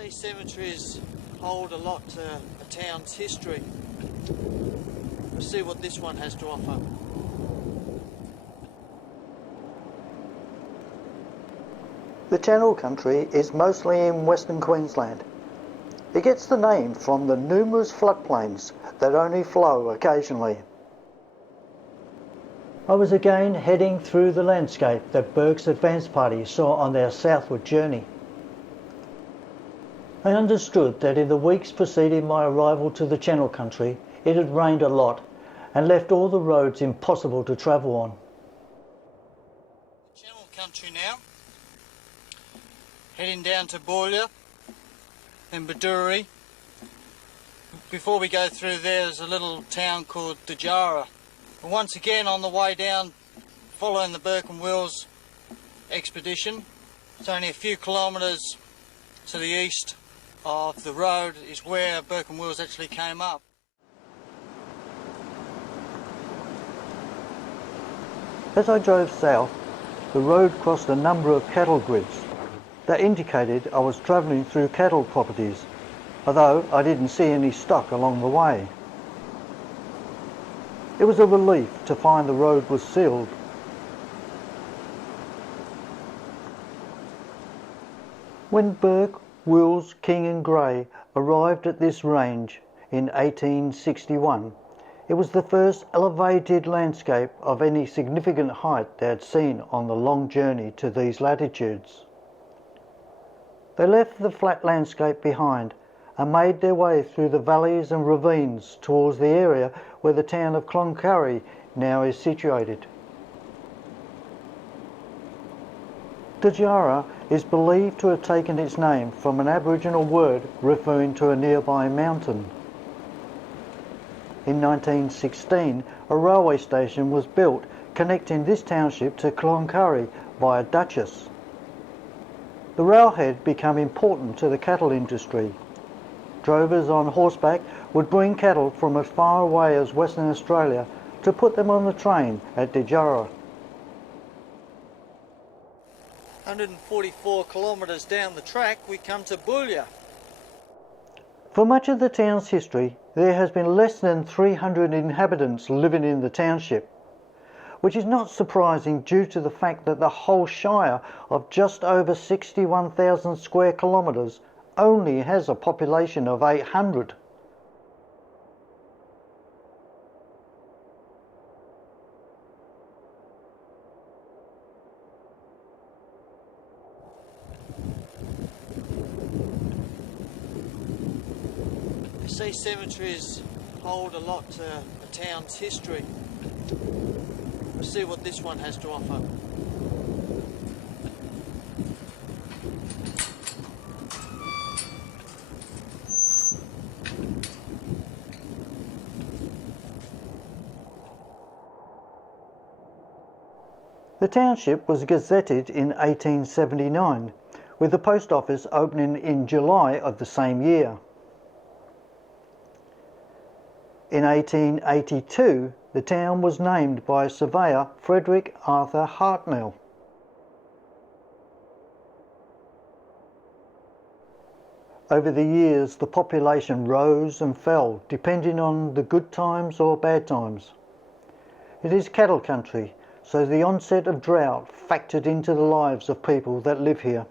See, cemeteries hold a lot to a town's history. We'll see what this one has to offer. The Channel Country is mostly in Western Queensland. It gets the name from the numerous floodplains that only flow occasionally. I was again heading through the landscape that Burke's advance party saw on their southward journey. I understood that in the weeks preceding my arrival to the Channel Country, it had rained a lot and left all the roads impossible to travel on. Channel Country now. Heading down to Boulia, then Baduri. Before we go through there's a little town called Dejara. And once again on the way down, following the Burke Wills expedition, it's only a few kilometres to the east of the road is where Burke Wills actually came up. As I drove south, the road crossed a number of cattle grids that indicated I was travelling through cattle properties, although I didn't see any stock along the way. It was a relief to find the road was sealed. When Burke, Wills, King and Grey arrived at this range in 1861, it was the first elevated landscape of any significant height they had seen on the long journey to these latitudes. They left the flat landscape behind and made their way through the valleys and ravines towards the area where the town of Cloncurry now is situated. Dejara is believed to have taken its name from an Aboriginal word referring to a nearby mountain. In 1916, a railway station was built connecting this township to Cloncurry via Duchess. The railhead became important to the cattle industry. Drovers on horseback would bring cattle from as far away as Western Australia to put them on the train at Dejara. 144 kilometres down the track we come to Boulia. For much of the town's history, there has been less than 300 inhabitants living in the township, which is not surprising due to the fact that the whole shire of just over 61,000 square kilometres only has a population of 800. See, cemeteries hold a lot to a town's history. We'll see what this one has to offer. The township was gazetted in 1879, with the post office opening in July of the same year. In 1882, the town was named by surveyor Frederick Arthur Hartnell. Over the years, the population rose and fell depending on the good times or bad times. It is cattle country, so the onset of drought factored into the lives of people that live here.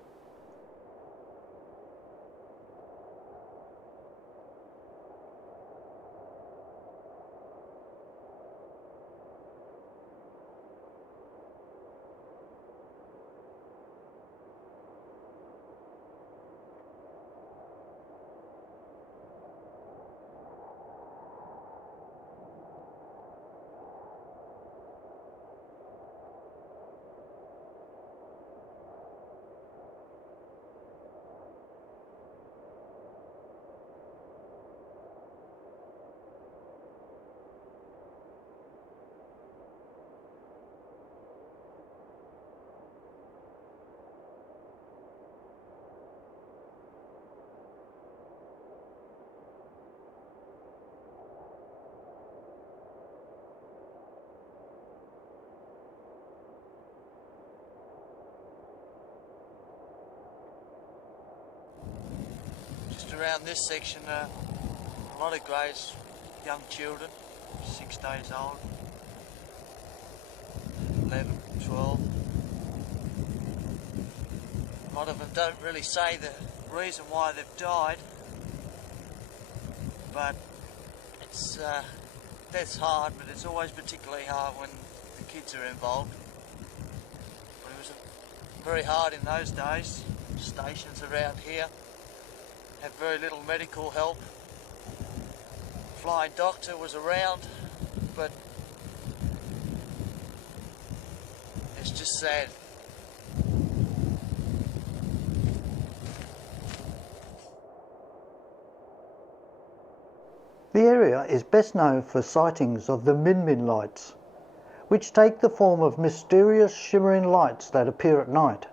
around this section, a lot of greys, young children, 6 days old, 11, 12. A lot of them don't really say the reason why they've died, but that's hard, but it's always particularly hard when the kids are involved. But it was very hard in those days. Stations around here had very little medical help. Flying doctor was around, but it's just sad. The area is best known for sightings of the Min Min lights, which take the form of mysterious shimmering lights that appear at night.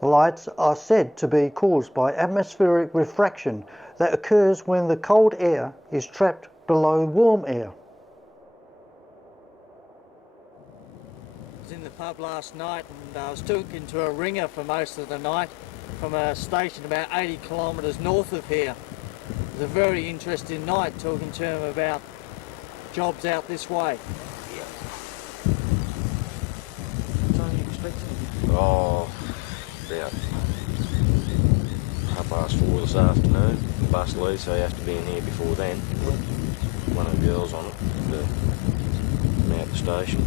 The lights are said to be caused by atmospheric refraction that occurs when the cold air is trapped below warm air. I was in the pub last night and I was talking to a ringer for most of the night from a station about 80 kilometres north of here. It was a very interesting night talking to him about jobs out this way. Yeah. What time are you expecting? Oh, about 4:30 this afternoon. The bus leaves, so you have to be in here before then. One of the girls on it, come out the station.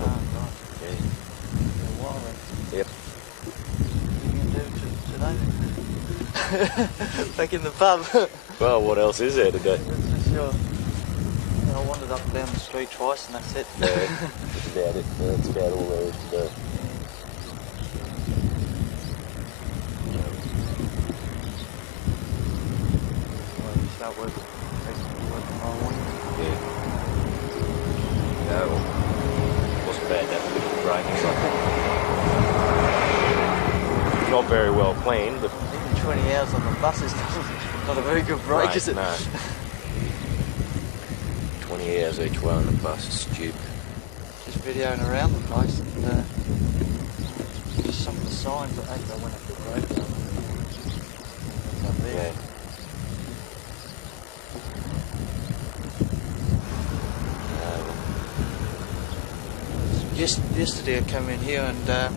Oh, right. Yeah. A while then. Yep. What are you going to do today? Back in the pub. Well, what else is there to do? That's for sure. I wandered up and down the street twice and that's it. Yeah, that's about it. That's about all there is to do. Start working tomorrow morning. Yeah. No, well, wasn't bad that bit of a break or something. Not very well planned, but Even 20 hours on the bus is not a very good break, right, is it? no. 20 hours each way on the bus is stupid. Just videoing around the place and just some of the signs that they went up the road. Up there. Yeah. Yesterday I came in here and it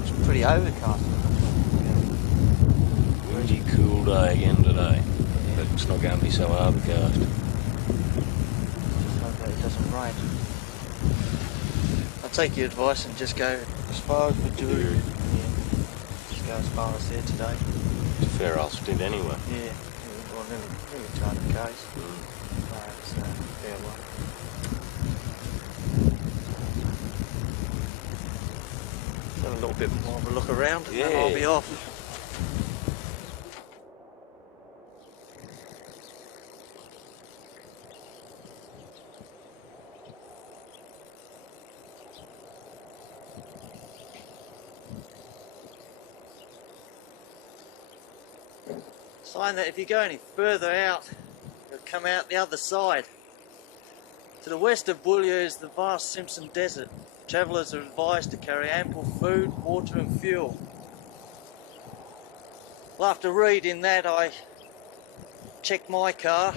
was pretty overcast. Windy, cool day again today, but it's not going to be so overcast. Just hope that it doesn't rain. I'll take your advice and just go as far as Boulia. Yeah. Just go as far as there today. It's a fair old stint anyway. Yeah. Well, nearly 200 k's. So it's fair one. Have a little bit more of a look around and then I'll be off. Sign that if you go any further out, you'll come out the other side. To the west of Boulia is the vast Simpson Desert. Travellers are advised to carry ample food, water and fuel. Well, after reading that, I checked my car.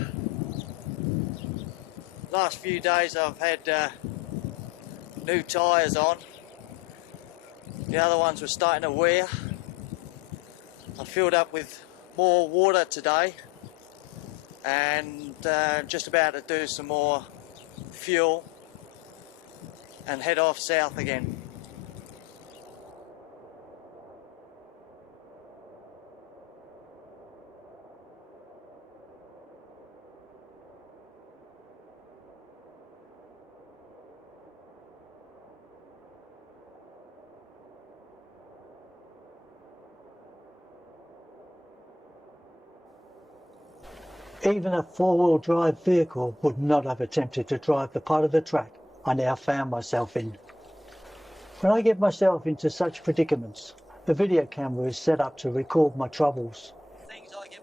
Last few days I've had new tyres on. The other ones were starting to wear. I filled up with more water today and just about to do some more fuel and head off south again. Even a four-wheel drive vehicle would not have attempted to drive the part of the track I now found myself in. When I get myself into such predicaments, the video camera is set up to record my troubles. Things I get